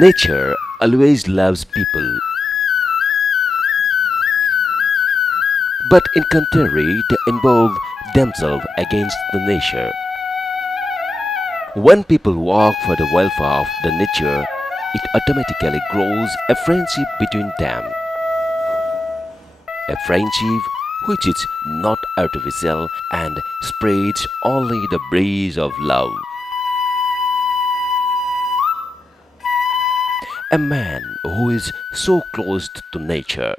Nature always loves people. But in contrary, they involve themselves against the nature. When people work for the welfare of the nature, it automatically grows a friendship between them. A friendship which is not artificial and spreads only the breeze of love. A man who is so close to nature.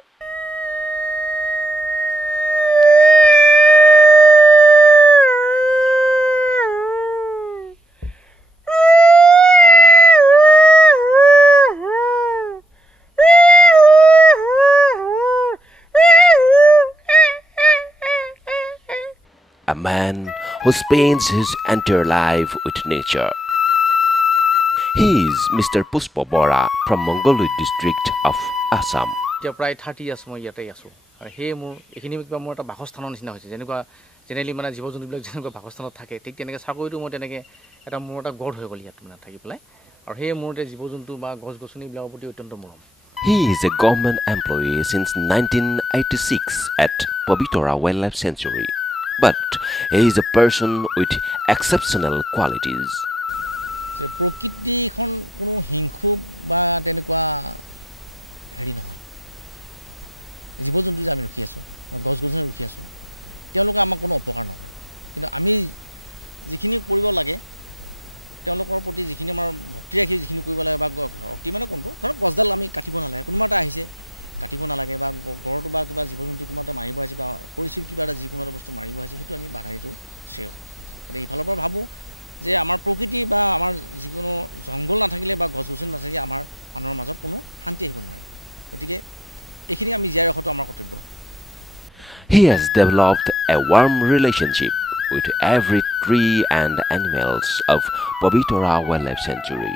A man who spends his entire life with nature. He is Mr. Pobitora from Mongoloi district of Assam. Pride 30 years more yet. He moved economic more to Bakostan is now. Generally, man, as you was in the Bakostan take, taking a Sako to Moteneke at a more god who yet to play. Or he moved as you was into Gosgosuni Blaupoti Tundomom. He is a government employee since 1986 at Pobitora W.L.S century. But he is a person with exceptional qualities. The Prokiti Hon Kuno Hinku ba Denqua Hedino. Zibozun to Zamirukiaso, or Gosgosn Rukiaso. Teologa Macono Pocano. Ami Zikini Purivo Lage, Teoloco Poti Zikinama, Boctia Zikinicuva Bago, Optimana Conto, Gosdalami Catibona, Kumata, I say. Katipona Lagaba, Gordoba, Zibon to Kumata, Mariba, Korisikiba, Zipuna was to Mariba, he to me, but I do say. But if Palapa Habu, they are more Prokiti, Amar Zikono, Zongol Natagile, Gosguson, Natagi, Amar, Anor Mazakono, Hante Hunray. But again, Ekinami Zara Hotomacotibo. He has developed a warm relationship with every tree and animals of Pobitora W.L.S century.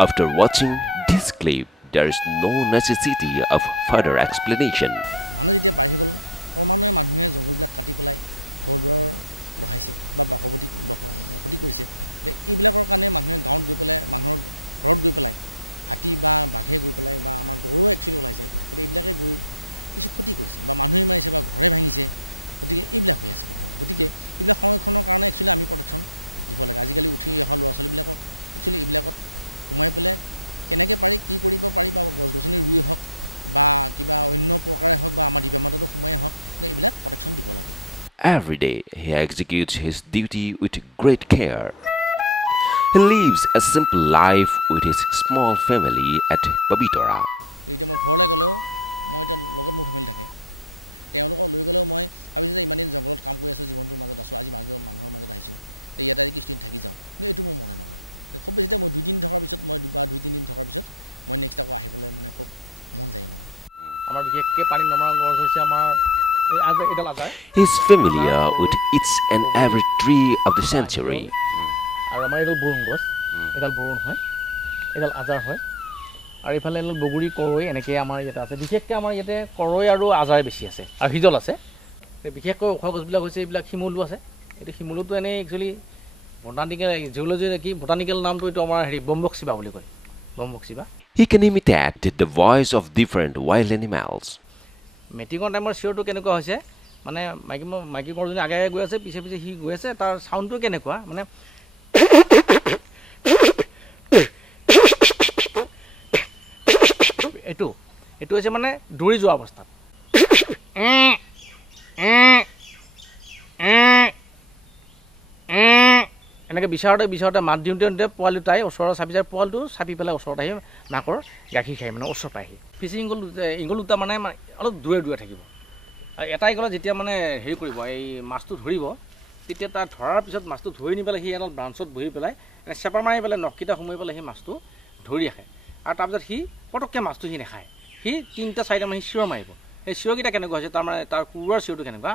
After watching this clip, there is no necessity of further explanation. Manojite Bahigol, or Manu Manu, Zongol Black Catipulai, Coldwar, Bohise, Baba Hoboti Hoboti, the Iblakane, Manu, Gound Gupele, Manu, Rod Gupelai, Hatiba, Bake Gupelai, Bama Goro actualize, but Iblaka Gui is a Kotikus, but Manu Maisaba, Gorevangise, but the Iblakas, Gotike, Ibla Honor actually Ami protection, Dipolagically Uti Hollow Soliblako, actually Iblakot, Umapele. কেনেকে পাৰি কি কৰিব পাৰি বা গছ গছনি ৰুই হক বা কিবা অন্য প্ৰকাৰে হক বা আমাৰ দিবামাতটো সময় হক এইবিলাক প্ৰটেকচন দিব লাগে Every day he executes his duty with great care. He lives a simple life with his small family at Pobitora. এতিয়া মই ঘৰলৈ গলেও মই এটা লগত মোৰ ফেমিলি থাকে তেওঁলোকক লৈ গলেও মই ভাবিছো যে ইমানদিন জংগলত কাম কৰি আছো জীৱনটোৰ মাজত আছো আজি মানুহৰ মাজত আহিছো তে ইয়াত আজি কিছুদিন থাকি যাওঁ কিন্তু এটো মোৰ মনে নহয় খুব বেছিতে মই 2 দিন থকাৰ পিছত মই বা 2-3 দিন থকাৰ পিছত মই নেক্সট আকৌ আহিবলৈ মানে খুব মন যায় মানে আমাৰ বিশেষকৈ পানী নমৰা গছ হৈছে আমাৰ এই আজ এডাল আজাৰ He is familiar with each and every tree of the century. আৰু আমাৰ এডাল বৰুণ গছ এডাল বৰুণ হয় এডাল আজাৰ হয় আৰু ইফালে এডাল বগুৰি কৰৈ এনেকৈ আমাৰ ইয়াতে আছে বিশেষকৈ আমাৰ ইয়াতে কৰৈ আৰু আজাৰ বেছি আছে আৰু হিজল আছে বিশেষকৈ ওখ গছবিলাক হৈছে এইবিলাক শিমলু আছে এইটো শিমলুটো এনে actually Botanical zoology ki botanical naam to ito amar heri bomboxiba boli koi bomboxiba He can imitate the voice of different wild animals. Meeting on timer sure to kenekoa hoise mane maiki korjoni age age goi ase piche piche hi goi ase tar sound to kenekoa mane etu hoise mane dori joa obostha এনেকে বিচাৰতে মাত দিওঁতে পোৱালি তাই ওচৰৰ চাপিজাৰ পোৱালটো চাপি পেলাই ওচৰত আহি নাকৰ গাখীৰ খাই মানে ওচৰ পাইহি ফিচিং ইংগলুটা মানে অলপ দূৰে থাকিব আৰু এটাই গলে যেতিয়া মানে হেৰি কৰিব এই মাছটো ধৰিব তেতিয়া তাৰ ধৰাৰ পিছত মাছটো ধৰি নি পেলাই সি এডাল ব্ৰাঞ্চত বহি পেলাই এনে চেপা মাৰি পেলাই নখকিটা সোমাই পেলাই সি মাছটো ধৰি ৰাখে আৰু তাৰপিছত সি পটককে মাছটো সি নাখায় সি 3-4টা মানে চিঞৰ মাৰিব এই চিঞৰকিটা কেনেকুৱা হৈছে তাৰ মানে তাৰ কুৰুৱাৰ চিঞৰটো কেনেকুৱা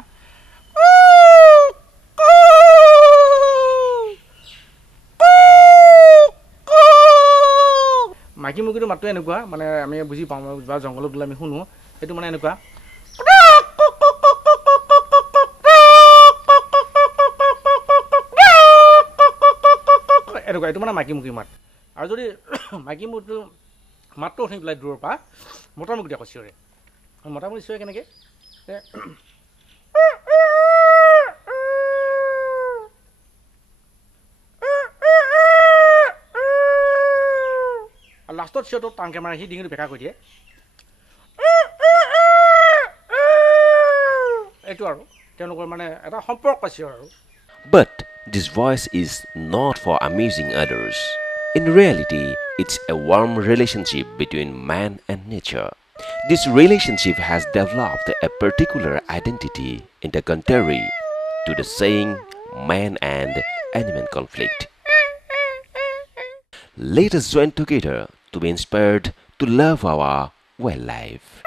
মাইকি মুকিটো মাতটো এনেকুৱা মানে আমি বুজি পাওঁ বা জংগলত গলে আমি শুনো এটো মানে এনেকুৱা এটো মানে মাইকি মুকি মাত আৰু যদি মাইকী মুৰ্গীটো মাত্ৰ উঠি পেলাই দূৰৰ পৰা মতা মুৰ্গীটো আকৌ চিঞৰে মতা মুৰ্গী চিঞৰে কেনেকৈ লাষ্টত চিঞৰটো টানকৈ মাৰে সি ডিঙিটো বেকা কৰি দিয়ে এইটো আৰু তেওঁলোকৰ মানে এটা সম্পৰ্ক চিঞৰ আৰু But this voice is not for amusing others. In reality, it's a warm relationship between man and nature. This relationship has developed a particular identity in the contrary to the saying man and animal conflict. Let us join together to be inspired to love our wildlife.